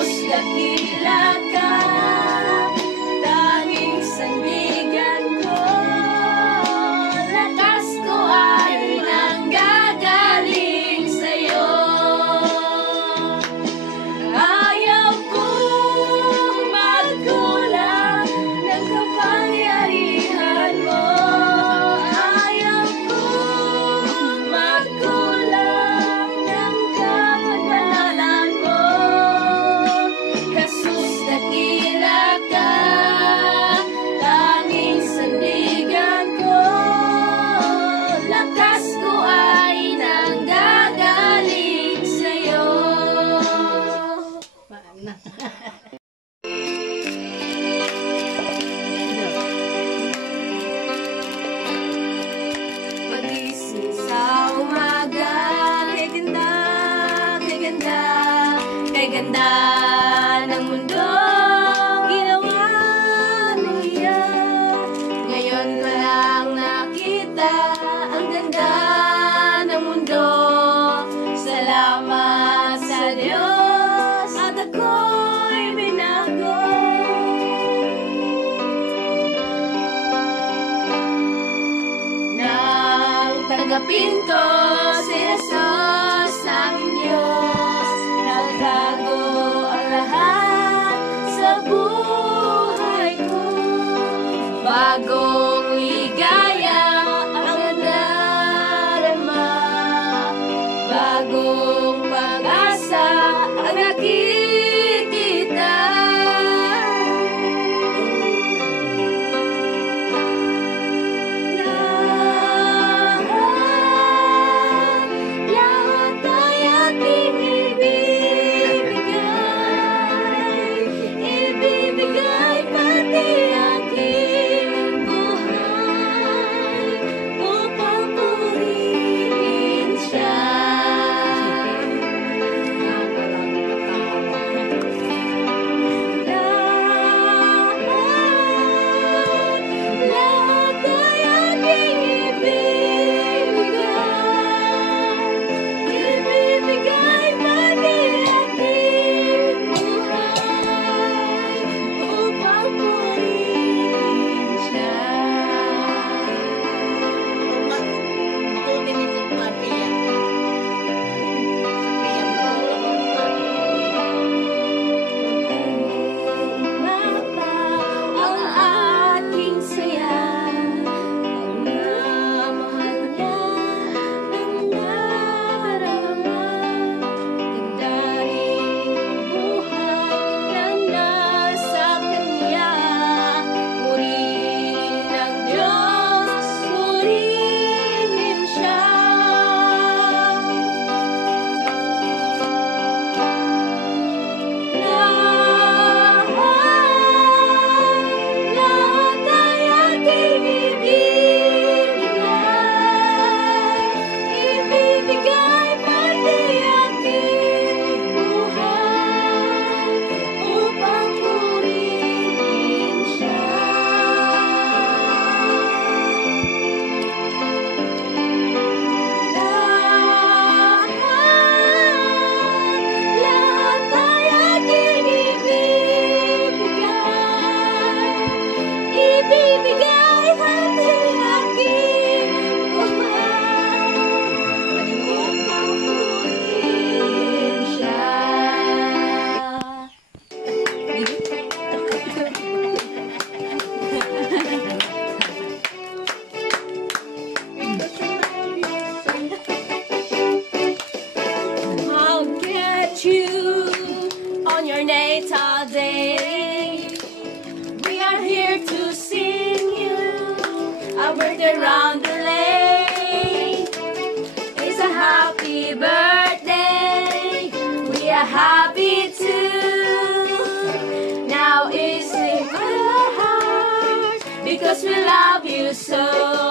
Jesus, dakila ka, tanging sandigan ko, lakas ko ay nanggagaling sa'yo. Ayaw kong magkulang ng kapangyarihan mo, ayaw kong magkulang ng kapagpanalan mo. Jesus, dakila ka, tanging sandigan ko, lakas ko ay nanggagaling sa'yo. Pagising sa umaga, kay ganda, kay ganda, kay ganda ng mundo, ginawa mo yan. Ngayon ko lang nakita ang ganda ng mundo. Salamat sa Diyos at ako'y binago. Nang tanggapin ko si Jesus sa aking Diyos, nagbago ang lahat sa buhay ko. Bagong ligaya ang nadarama, bagong pag-asa ang nakikita. Lahat ay aking ibibigay pati aking buhay upang purihin siya. Lahat ay aking ibibigay pati aking buhay upang purihin siya. Ang aking saya, ang namahal niya ng nadarama, ganda rin buhay na nasa Kanya. Purihin ng Diyos, purihin siya. Lahat ay aking ibibigay pati aking buhay upang purihin siya. Lahat ay aking ibibigay pati aking buhay upang purihin siya. I'll get you on your natal day. We are here to sing you a birthday round the lane. It's a happy birthday. We are happy too. Now it's in our heart because we love you so.